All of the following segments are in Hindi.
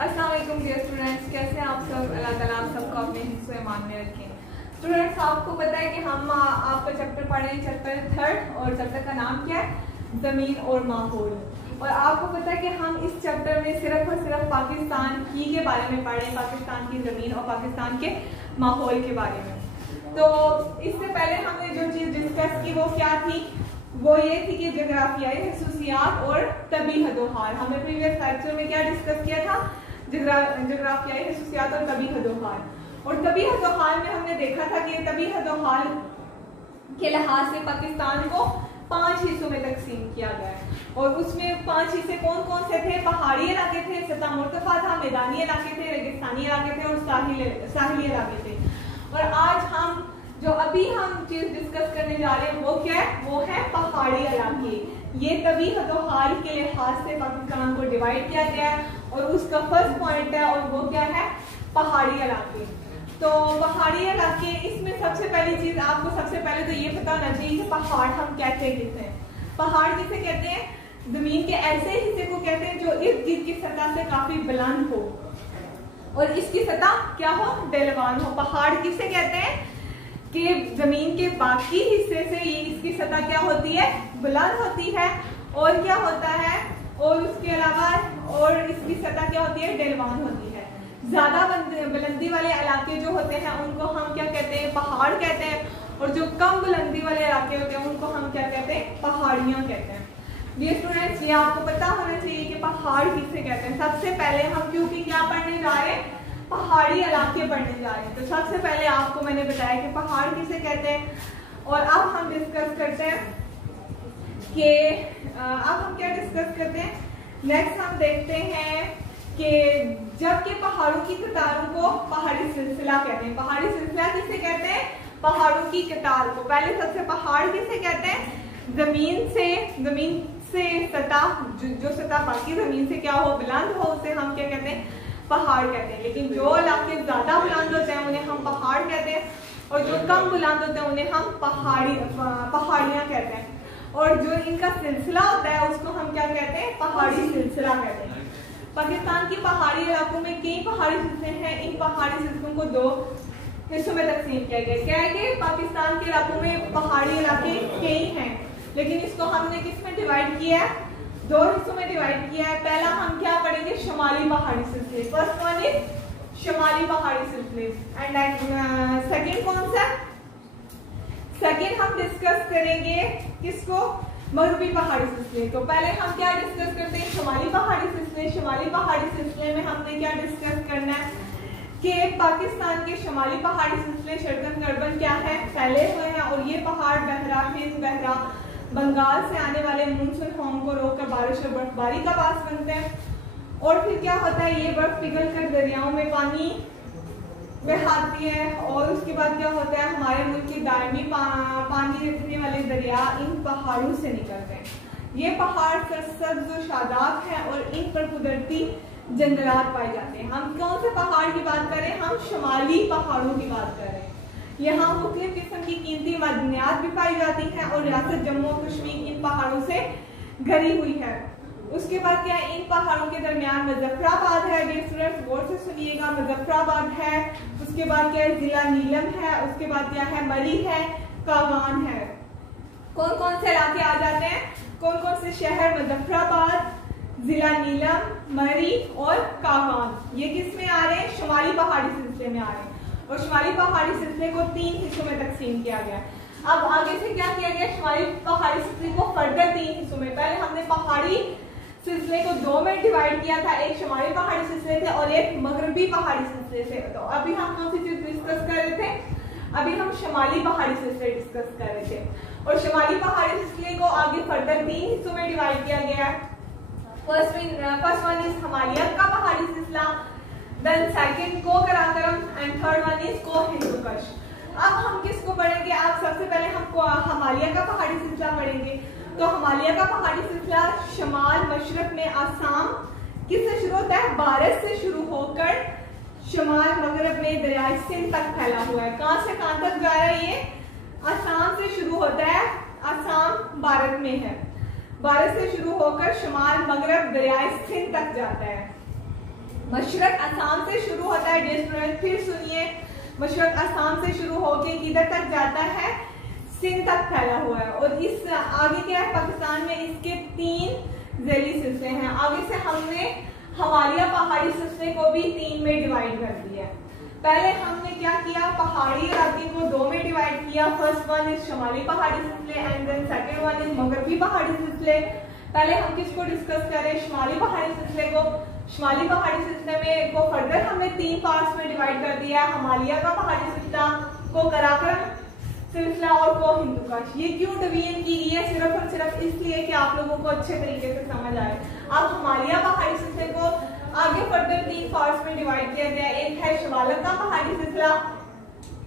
अस्सलाम वालेकुम डियर स्टूडेंट्स, कैसे हैं आप सब। अल्लाह ताला आप सबको अपने हिस्से ईमान में रखें। स्टूडेंट्स, आपको पता है कि हम आपका चैप्टर पढ़ रहे हैं, चैप्टर 3 और चैप्टर का नाम क्या है, ज़मीन और माहौल। और आपको पता है कि हम इस चैप्टर में सिर्फ और सिर्फ पाकिस्तान ही के बारे में पढ़ रहे हैं, पाकिस्तान की ज़मीन और पाकिस्तान के माहौल के बारे में। तो इससे पहले हमने जो चीज़ डिस्कस की वो क्या थी, वो ये थी कि जोग्राफियाई खसूसियात और तबी हदोहार। हमने प्रीवियस लेक्चर में क्या डिस्कस किया था, जोग्राफियाई खसूसियात और तबी हदोहार। और तबी हदोहार में हमने देखा था कि तबी हदोहार के लिहाज से पाकिस्तान को 5 हिस्सों में तकसीम किया गया है। और उसमें 5 हिस्से कौन कौन से थे? पहाड़ी इलाके थे, सतह मुर्तफा था, मैदानी इलाके थे, रेगिस्तानी इलाके थे और साहिली इलाके थे। और आज हम जो अभी हम चीज डिस्कस करने जा रहे हैं वो क्या है, वो है पहाड़ी इलाके। ये तभी हदोहार के लिहाज से पाकिस्तान को डिवाइड किया गया है और उसका फर्स्ट पॉइंट है और वो क्या है, पहाड़ी इलाके। तो पहाड़ी इलाके, इसमें सबसे पहली चीज आपको सबसे पहले तो ये पता होना चाहिए कि पहाड़ हम कहते किसे हैं। पहाड़ किसे कहते हैं? जमीन के ऐसे हिस्से को कहते हैं जो इर्द गिर्द की सतह से काफी बुलंद हो और इसकी सतह क्या हो, ढलवान हो। पहाड़ किसे कहते हैं कि जमीन के बाकी हिस्से से ये इसकी सतह क्या होती है, बुलंद होती है। और क्या होता है, और उसके अलावा और इसकी सतह क्या होती है, ढलवान होती है। ज्यादा बुलंदी वाले इलाके जो होते हैं उनको हम क्या कहते हैं, पहाड़ कहते हैं। और जो कम बुलंदी वाले इलाके होते हैं उनको हम क्या कहते हैं, पहाड़ियां कहते हैं। ये स्टूडेंट्स, ये आपको पता होना चाहिए कि पहाड़ किसे कहते हैं। सबसे पहले हम क्योंकि क्या पढ़ने जा रहे हैं, पहाड़ी इलाके पढ़ने जा रहे हैं। तो सबसे पहले आपको मैंने बताया कि पहाड़ किसे कहते हैं। और अब हम डिस्कस करते हैं कि अब हम क्या डिस्कस करते हैं, नेक्स्ट हम देखते हैं कि जबकि पहाड़ों की कतारों को पहाड़ी सिलसिला कहते हैं। पहाड़ी सिलसिला किसे कहते हैं, पहाड़ों की कतार को। पहले सबसे पहाड़ किसे कहते हैं, जमीन से सतह, जो सतह बाकी जमीन से क्या हो, बुलंद हो, उसे हम क्या कहते हैं, पहाड़ कहते हैं। लेकिन जो इलाके ज्यादा बुलंद होते हैं उन्हें हम पहाड़ कहते हैं और जो कम बुलंद होते हैं उन्हें हम पहाड़ियां कहते हैं। और जो इनका सिलसिला होता है उसको हम क्या कहते हैं, पहाड़ी सिलसिला कहते हैं। पाकिस्तान की पहाड़ी इलाकों में कई पहाड़ी सिलसिले हैं। इन पहाड़ी सिलसिलों को 2 हिस्सों में तकसीम किया गया। क्या है कि पाकिस्तान के इलाकों में पहाड़ी इलाके कई हैं, लेकिन इसको हमने किस में डिवाइड किया है, 2 हिस्सों में डिवाइड किया है। पहला हम क्या पढ़ेंगे, शुमाली पहाड़ी सिलसिले। फर्स्ट वन इज शुमाली पहाड़ी सिलसिले एंड सेकंड कौन सा, सेकंड हम डिस्कस करेंगे किसको, मगरबी पहाड़ी सिलसिले। तो पहले हम क्या डिस्कस करते हैं, शुमाली पहाड़ी सिलसिले। शुमाली पहाड़ी सिलसिले में हमने क्या डिस्कस करना है कि पाकिस्तान के शुमाली पहाड़ी सिलसिले शर्कन गर्बन क्या है, फैले हुए हैं। और ये पहाड़ बहरा हिंद, बहरा बंगाल से आने वाले मानसून होम को रोककर बारिश और बर्फबारी का बास बनते हैं। और फिर क्या होता है, ये बर्फ पिघल कर दरियाओं में पानी बहाती है। और उसके बाद क्या होता है, हमारे मुल्क की दायमी पानी रखने वाले दरिया इन पहाड़ों से निकलते हैं। ये पहाड़ सरसब्ज और शादाब है और इन पर कुदरती जंगलात पाए जाते हैं। हम कौन से पहाड़ की बात करें, हम शुमाली पहाड़ों की बात कर रहे हैं। यहाँ मुख्तलिफ किस्म की कीमती मदनियात भी पाई जाती हैं और रियासत जम्मू और कश्मीर इन पहाड़ों से घिरी हुई है। उसके बाद क्या है, इन पहाड़ों के दरमियान मुजफ्फराबाद है। स्टूडेंट्स गौर से सुनिएगा, मुजफ्फराबाद है। उसके बाद क्या है, जिला नीलम है। उसके बाद क्या है, मरी है, कागान है। कौन कौन से इलाके आ जाते हैं, कौन कौन से शहर, मुजफ्फराबाद, जिला नीलम, मरी और कागान। ये किस में आ रहे हैं, शुमाली पहाड़ी सिलसिले में आ रहे हैं। और शुमाली पहाड़ी सिलसिले को 3 हिस्सों में तकसीम किया गया। अब आगे से क्या किया गया, शुमाली पहाड़ी सिलसिले को फर्दर 3 हिस्सों में, पहले हमने पहाड़ी सिलसिले को 2 में डिवाइड किया था, एक शुमाली पहाड़ी सिलसिले थे और एक मगरबी पहाड़ी सिलसिले थे। तो अभी हम कौन सी चीज डिस्कस कर रहे थे, अभी हम शुमाली पहाड़ी सिलसिले डिस्कस कर रहे थे। और शुमाली पहाड़ी सिलसिले को आगे फर्दर 3 हिस्सों में डिवाइड किया गया है। फर्स्ट वन इज हिमालय का पहाड़ी सिलसिला, देन सेकंड को Karakoram and third one is को हिंदुकुश। अब हम किसको पढ़ेंगे, आप सबसे पहले हमको हिमालय का पहाड़ी सिलसिला पढ़ेंगे। तो हिमालय का पहाड़ी सिलसिला शमाल मशरक में आसाम किससे शुरू होता है, भारत से शुरू होकर शमाल मगरब में दरियाई सिंध तक फैला हुआ है। कहां से कहां तक जा रहा है, ये आसाम से शुरू होता है, आसाम भारत में है, भारत से शुरू होकर शमाल मगरब दरियाई सिंध तक जाता है। मशरक आसाम से शुरू होता है। डियर स्टूडेंट फिर सुनिए, मशरक आसाम से शुरू होके किधर तक जाता है, सिंध तक फैला हुआ है। और इस आगे क्या है, पाकिस्तान में इसके 3 ज़ैली सिलसिले हैं। आगे से हमने हिमालय पहाड़ी सिलसिले को भी 3 में डिवाइड कर दिया है। पहले हमने क्या किया, पहाड़ी इलाके को 2 में डिवाइड किया। फर्स्ट वन इज शुमाली पहाड़ी सिलसिले and then second one is मगरबी पहाड़ी सिलसिले। पहले हम किसको डिस्कस करें, शुमाली पहाड़ी सिलसिले को। शुमाली पहाड़ी सिलसिले में को फर्दर हमने 3 पार्ट्स में डिवाइड कर दिया, हिमालय का पहाड़ी सिलसिला, को कराकरम सिलसिला और को हिंदुकुश। ये क्यों डिवीजन की गई है, सिर्फ और सिर्फ इसलिए कि आप लोगों को अच्छे तरीके से समझ आए। अब हिमालय पहाड़ी सिलसिले को आगे फर्दर 3 पार्ट्स में डिवाइड किया गया। एक है शिवालक का पहाड़ी सिलसिला,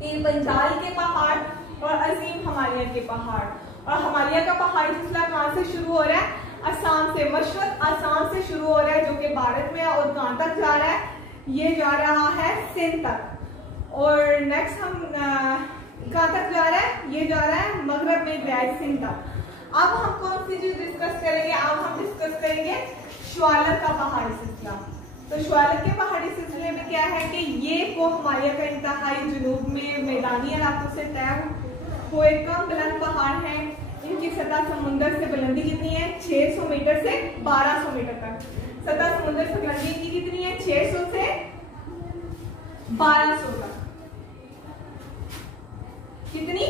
पीर पंजाल के पहाड़ और अजीम हिमालय के पहाड़। और हिमालय का पहाड़ी सिलसिला कहाँ से शुरू हो रहा है, असम से, मशरक आसाम से शुरू हो रहा है, जो कि भारत में है। और कहाँ तक जा रहा है, ये जा रहा है सिंध तक। और नेक्स्ट हम कहाँ तक जा रहा है, ये जा रहा है मगरब में गया सिंध तक। अब हम कौन सी चीज डिस्कस करेंगे, अब हम डिस्कस करेंगे शिवालक का पहाड़ी सिलसिला। तो शिवालक के पहाड़ी सिलसिले में क्या है कि ये को हिमालय का इंतहाई जुनूब में मैदानी इलाकों से तय हुए कम बुलंद पहाड़ हैं। इनकी सतह समुद्र से बुलंदी कितनी है, 600 मीटर से 1200 मीटर तक। सतह समुद्र से बुलंदी इनकी कितनी है, 600 से 1200 तक। कितनी,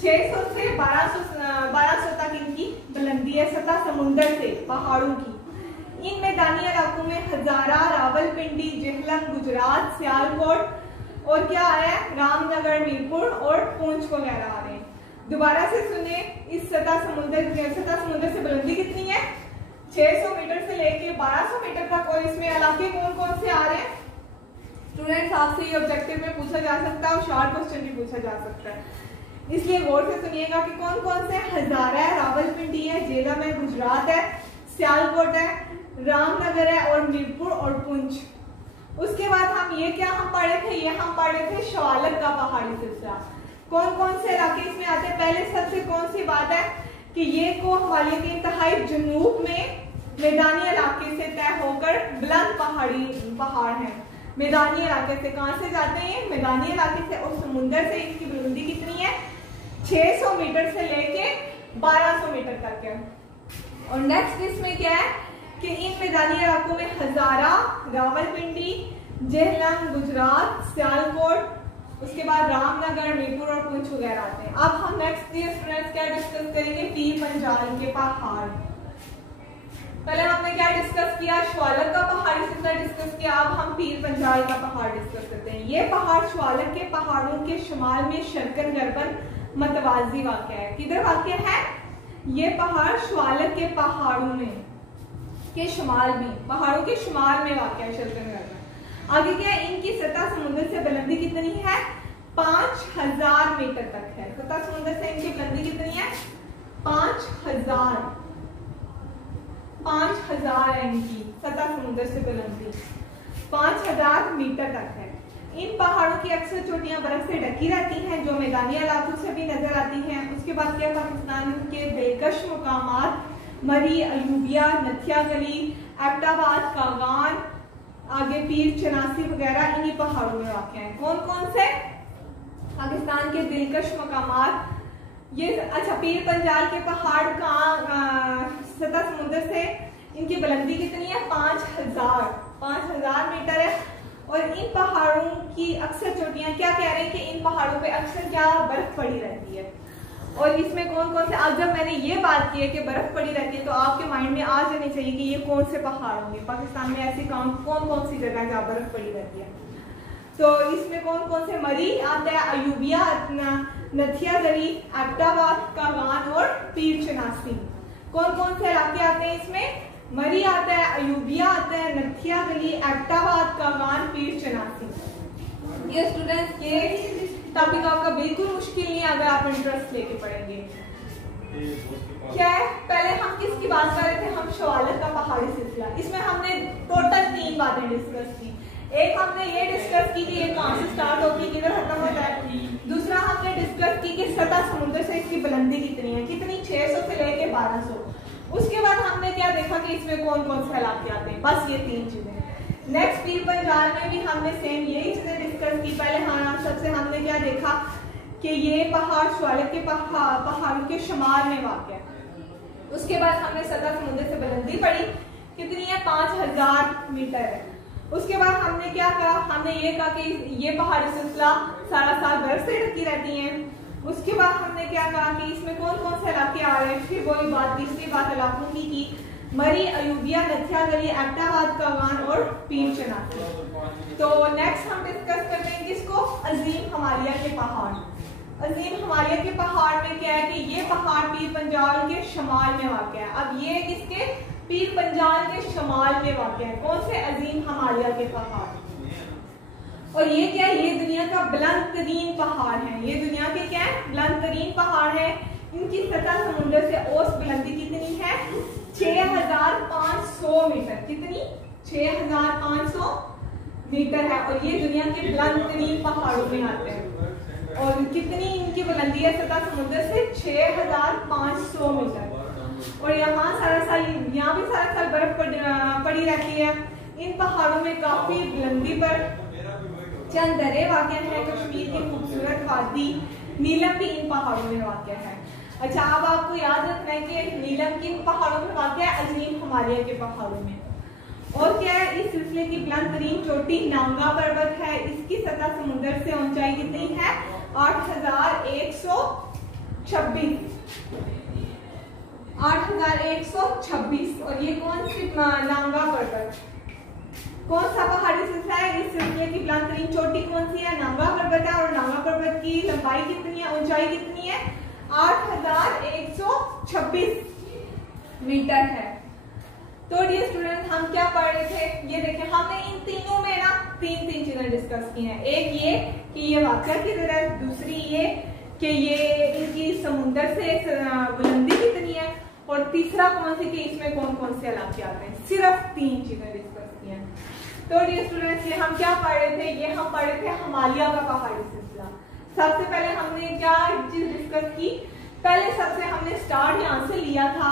600 से 1200 तक इनकी बुलंदी है सतह समुद्र से पहाड़ों की। इन मैदानी इलाकों में हजारा, रावलपिंडी, जेहलम, गुजरात, सियालकोट और क्या आया, रामनगर, मीरपुर और पूंछ वगैरह आ रहे हैं। दोबारा से सुने, इस सतह समुद्र से बुलंदी कितनी है, 600 मीटर से लेके 1200 मीटर तक। और इसमें इलाके कौन कौन से आ रहे हैं स्टूडेंट्स, आपसे ये ऑब्जेक्टिव में पूछा जा सकता है और शॉर्ट क्वेश्चन भी पूछा जा सकता है, इसलिए गौर से सुनिएगा कि कौन कौन से। हजारा है, रावलपिंडी है, जेलम है, गुजरात है, सियालकोट है, रामनगर है और मीरपुर और पुंछ। उसके बाद हम ये क्या हम पढ़े थे, ये हम पढ़े थे शिवालक का पहाड़ी सिलसिला। कौन कौन से इलाके इसमें आते हैं, पहले सबसे कौन सी बात है कि ये को हिमालय के इंतहाई जुनूब में मैदानी इलाके से तय होकर बुलंद पहाड़ हैं। मैदानी इलाके से कहां से जाते हैं, मैदानी इलाके से। और समुद्र से इनकी बुलंदी कितनी है, 600 मीटर से लेके 1200 मीटर तक है। और नेक्स्ट इसमें क्या है कि इन मैदानी इलाकों में हजारा, रावलपिंडी, जेहलम, गुजरात, सियालकोट, उसके बाद रामनगर, मीरपुर और पुंछ वगैरह आते हैं। अब हम नेक्स्ट स्टूडेंट्स क्या डिस्कस करेंगे, पीर पंजाल के पहाड़। पहले हमने क्या डिस्कस किया, शिवालक का पहाड़ी सिलसिला डिस्कस किया। अब हम पीर पंजाल का पहाड़ डिस्कस करते हैं। ये पहाड़ शिवालक के पहाड़ों के शुमाल में शर्कन गरबन मतवाजी वाक़या है। किधर वाक़या है, ये पहाड़ शिवालक के पहाड़ों में के शुमाल में, पहाड़ों के शुमाल में वाक़या है शर्कन गरबन। आगे क्या है, इनकी सतह समुद्र से बुलंदी कितनी है, 5000 मीटर तक है। सतह समुद्र से इनकी बुलंदी कितनी है, 5000 है इनकी सतह समुद्र से बुलंदी, 5000 मीटर तक है। इन पहाड़ों की अक्सर चोटियां बर्फ से ढकी रहती हैं, जो मैदानी इलाकों से भी नजर आती हैं। उसके बाद क्या, पाकिस्तान के दिलकश मुकामात मरी, अयूबिया, नथिया गली, एबटाबाद, कागान, आगे पीर चनासी वगैरह इन्हीं पहाड़ों में वाक़ हैं। कौन कौन से पाकिस्तान के दिलकश मकामात, ये अच्छा, पीर पंजाल के पहाड़ का सतह समुद्र से इनकी बुलंदी कितनी है, 5000 मीटर है। और इन पहाड़ों की अक्सर चोटियां क्या कह रहे हैं कि इन पहाड़ों पे अक्सर क्या बर्फ पड़ी रहती है। और इसमें कौन कौन से, अब जब मैंने ये बात की है कि बर्फ पड़ी रहती है तो आपके माइंड में आ जानी चाहिए कि ये कौन से पहाड़ होंगे पाकिस्तान में, ऐसी कौन कौन सी जगह जहाँ बर्फ पड़ी रहती है। तो इसमें कौन कौन से, मरी आता है, अयूबिया, नथिया गली, एबटाबाद, कागान और पीर चनासी। कौन कौन से इलाके आते हैं इसमें, मरी आता है, अयूबिया आता है, नथिया गली, एबटाबाद, कागान, पीर चनासी। ये स्टूडेंट्स, ये टॉपिक आपका बिल्कुल मुश्किल नहीं है अगर आप इंटरेस्ट लेके पढ़ेंगे। क्या है, पहले हम किसकी बात कर रहे थे, हम शिवालक का पहाड़ी सिलसिला। इसमें हमने टोटल 3 बातें डिस्कस की। एक हमने ये डिस्कस की कि ये कहां से स्टार्ट होगी, किधर खत्म होता है। दूसरा हमने डिस्कस की कि सतह समुद्र से इसकी बुलंदी कितनी है, कितनी, 600 से लेके 1200। उसके बाद हमने क्या देखा कि इसमें कौन कौन से इलाके आते हैं, बस ये 3 चीजें। नेक्स्ट पीर पंजाल में भी हमने सेम यही चीजें डिस्कस की। पहले सबसे हमने क्या देखा कि ये पहाड़ शिवालिक के पहाड़ों के शुमार में वाक़ है। उसके बाद हमने सतह समुद्र से बुलंदी पढ़ी, कितनी है 5000 मीटर है। उसके बाद हमने क्या कहा, हमने ये कहा कि ये पहाड़ी सिलसिला सारा साल बर्फ से ढकी रहती है। उसके बाद हमने क्या कहा कि इसमें कौन कौन से इलाके आ रहे हैं। फिर वही बात, तीसरी बात इलाकों की मरी, अयूबिया, नथिया गली, एबटाबाद, कागान और पीर चनाती। तो नेक्स्ट हम डिस्कस करते हैं किसको, अजीम हिमालय के पहाड़। अजीम हिमालय के पहाड़ में क्या है कि ये पहाड़ पीर पंजाल के शमाल में वाक़ है। अब ये किसके, पीर पंजाल के शमाल में वाक़ है। कौन से, अजीम हिमालय के पहाड़। और ये क्या है, ये दुनिया का बुलंद तरीन पहाड़ है। ये दुनिया के क्या है, बुलंद तरीन पहाड़ है। इनकी सतह समुद्र से औसत बुलंदी कितनी है, 6500 मीटर। कितनी, 6500 मीटर है। और ये दुनिया के बुलंद तरीन पहाड़ों में आते हैं। और कितनी इनकी बुलंदी है सतह समुद्र से, 6500 मीटर। और यहाँ सारा साल, यहाँ भी सारा साल बर्फ पड़ी रहती है। इन पहाड़ों में काफी बुलंदी पर चंद दरे वाक़ है। कश्मीर की खूबसूरत वादी नीलम भी इन पहाड़ों में वाक़ है। अच्छा, अब आपको याद रखना है कि नीलम किन पहाड़ों में वाक़ है, अजीम हिमालय के पहाड़ों में। और क्या है, इस सिलसिले की बुलंद तरीन चोटी नांगा पर्वत है। इसकी सतह समुद्र से ऊंचाई कितनी है, 8126। और ये कौन सी, नांगा पर्वत, कौन सा पहाड़ी सिलसिला है। इस सिलसिले की बुलंद तरीन चोटी कौन सी है, नांगा पर्वत है। और नांगा पर्वत की लंबाई कितनी है, ऊंचाई कितनी है, 8126 मीटर है। तो डियर स्टूडेंट, हम क्या पढ़ रहे थे, ये देखें, हमने इन तीनों में ना तीन चीजें डिस्कस की हैं। एक ये कि ये वाक़या किधर है, दूसरी ये कि ये इनकी समुद्र से बुलंदी कितनी है, और तीसरा कौन सी कि इसमें कौन कौन से इलाके आते हैं। सिर्फ तीन चीजें डिस्कस की हैं। तो डियर स्टूडेंट्स, ये हम क्या पढ़ रहे थे, ये हम पढ़ रहे थे हिमालय का पहाड़ी सिलसिला। सबसे पहले हमने क्या चीज डिस्कस की, पहले सबसे हमने स्टार्ट यहाँ से लिया था।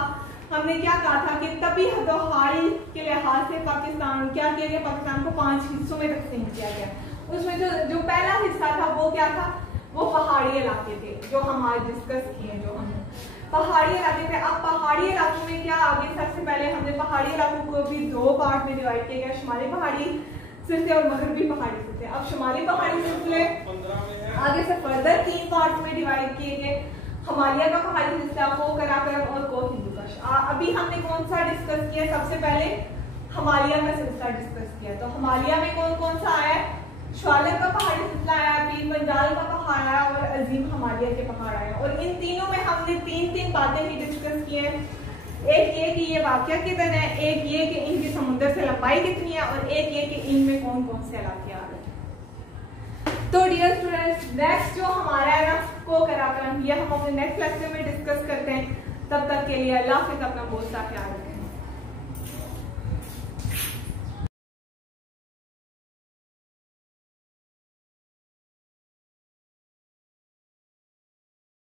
हमने क्या कहा था कि तभी हदोहाल के लिहाज से पाकिस्तान क्या किया गया, पाकिस्तान को 5 हिस्सों में तकसीम किया गया। उसमें जो पहला हिस्सा था वो क्या था, वो पहाड़ी इलाके थे, जो हम आज डिस्कस किए, जो हमने पहाड़ी इलाके थे। अब पहाड़ी इलाकों में क्या, आगे सबसे पहले हमने पहाड़ी इलाकों को भी 2 पार्ट में डिवाइड किया गया, शुमाली पहाड़ी सिलसिले और मगरबी पहाड़ी सिलसिले। अब शुमाली पहाड़ी सिलसिले आगे से फर्दर 3 पार्ट में डिवाइड किए गए, हिमालय का पहाड़ी सिलसिला, को कराकरम और को हिंदुकुश। अभी हमने कौन सा डिस्कस किया, सबसे पहले हिमालय का सिलसिला डिस्कस किया। तो हिमालय में कौन कौन सा आया है, शिवालिक का पहाड़ी सिलसिला आया, पीर पंजाल का पहाड़ आया और अजीम हिमालय के पहाड़ आए। और इन तीनों में हमने तीन बातें ही डिस्कस की है। एक ये कि ये वाक़या किधर है, एक ये कि इनकी समुद्र से लंबाई कितनी है, और एक ये कि इनमें कौन कौन से इलाके आ रहे हैं। तो डियर स्टूडेंट्स, नेक्स्ट जो हमारा है ना, को कराकरम, ये हम अपने नेक्स्ट लेक्चर में डिस्कस करते हैं। तब तक के लिए अल्लाह हाफ़िज़, अपना बहुत सा ख्याल रखें।